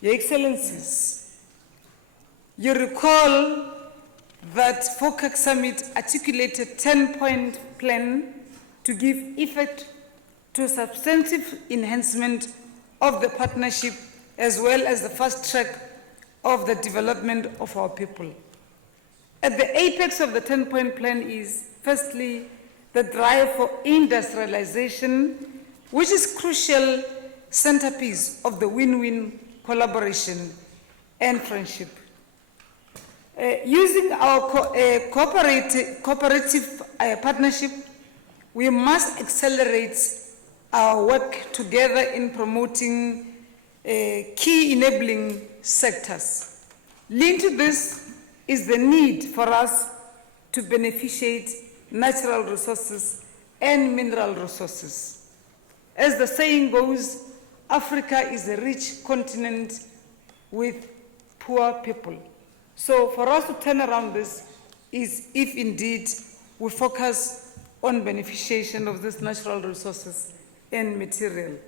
Your Excellencies, you recall that FOCAC Summit articulated a 10-point plan to give effect to substantive enhancement of the partnership as well as the fast track of the development of our people. At the apex of the 10-point plan is, firstly, the drive for industrialization, which is crucial centerpiece of the win-win collaboration and friendship. Using our cooperative partnership, we must accelerate our work together in promoting key enabling sectors. Linked to this is the need for us to beneficiate natural resources and mineral resources. As the saying goes, Africa is a rich continent with poor people. So for us to turn around this is if indeed we focus on beneficiation of these natural resources and material,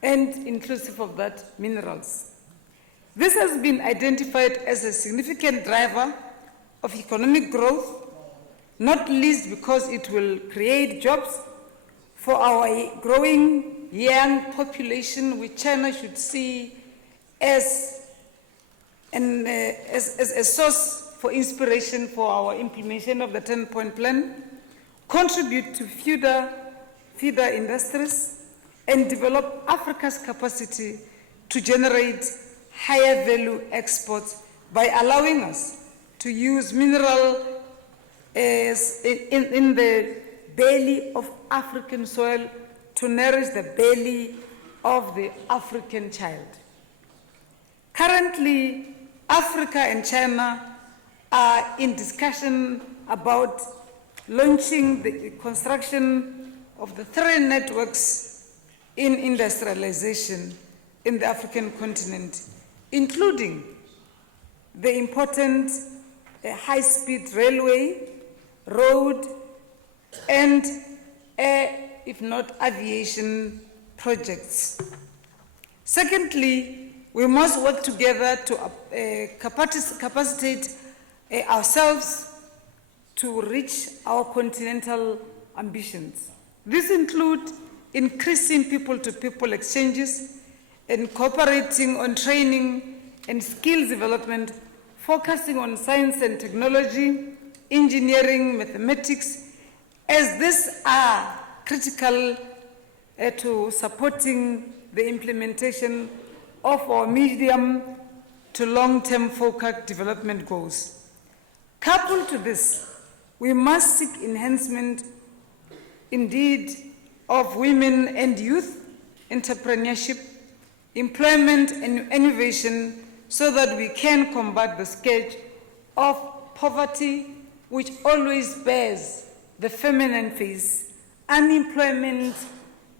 and inclusive of that, minerals. This has been identified as a significant driver of economic growth, not least because it will create jobs for our growing young population, which China should see as a source for inspiration for our implementation of the 10-point plan, contribute to feeder industries, and develop Africa's capacity to generate higher value exports by allowing us to use mineral in the belly of African soil to nourish the belly of the African child. Currently, Africa and China are in discussion about launching the construction of the 3 networks in industrialization in the African continent, including the important high-speed railway, road, and air, if not aviation projects. Secondly, we must work together to capacitate ourselves to reach our continental ambitions. This includes increasing people-to-people exchanges and cooperating on training and skills development, focusing on science and technology, engineering, mathematics, as these are critical to supporting the implementation of our medium to long-term FOCAC development goals. Coupled to this, we must seek enhancement indeed of women and youth entrepreneurship, employment and innovation so that we can combat the scourge of poverty which always bears the feminine face, unemployment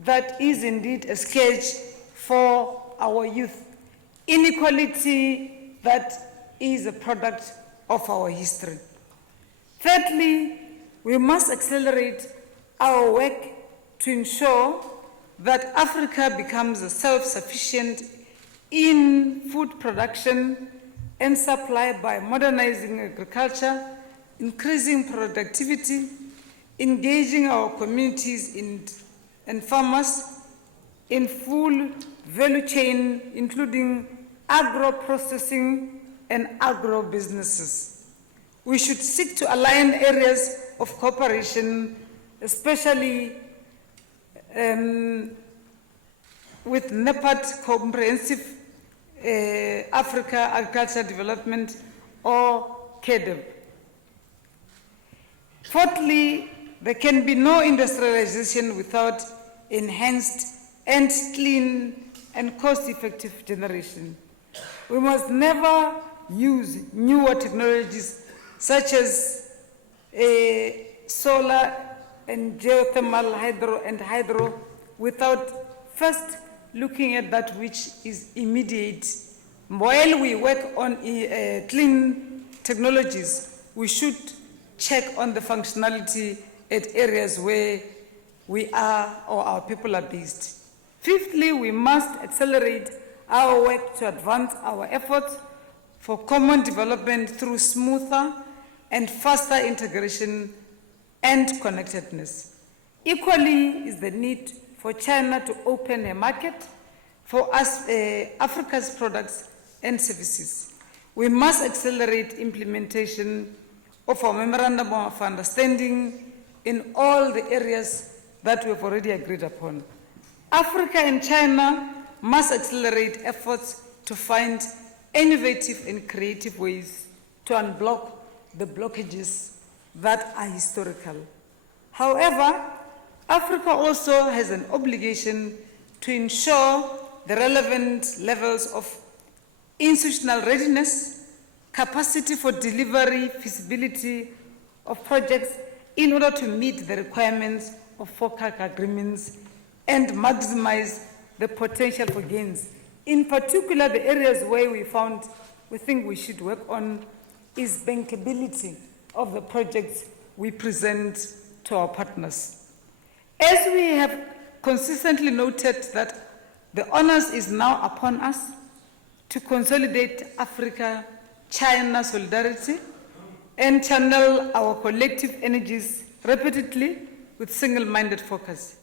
that is indeed a scourge for our youth, inequality that is a product of our history. Thirdly, we must accelerate our work to ensure that Africa becomes self-sufficient in food production and supply by modernizing agriculture, increasing productivity, engaging our communities and farmers in full value chain, including agro-processing and agro-businesses. We should seek to align areas of cooperation, especially with NEPAD, Comprehensive Africa Agriculture Development, or KEDEB. Fourthly, there can be no industrialization without enhanced and clean and cost-effective generation. We must never use newer technologies such as solar and geothermal, hydro without first looking at that which is immediate. While we work on clean technologies, we should check on the functionality at areas where we are or our people are based. Fifthly, we must accelerate our work to advance our efforts for common development through smoother and faster integration and connectedness. Equally is the need for China to open a market for us, Africa's products and services. We must accelerate implementation of our Memorandum of Understanding in all the areas that we have already agreed upon. Africa and China must accelerate efforts to find innovative and creative ways to unblock the blockages that are historical. However, Africa also has an obligation to ensure the relevant levels of institutional readiness, capacity for delivery, feasibility of projects in order to meet the requirements of FOCAC agreements and maximize the potential for gains. In particular, the areas where we think we should work on is bankability of the projects we present to our partners. As we have consistently noted that the onus is now upon us to consolidate Africa-China solidarity and channel our collective energies repeatedly with single-minded focus.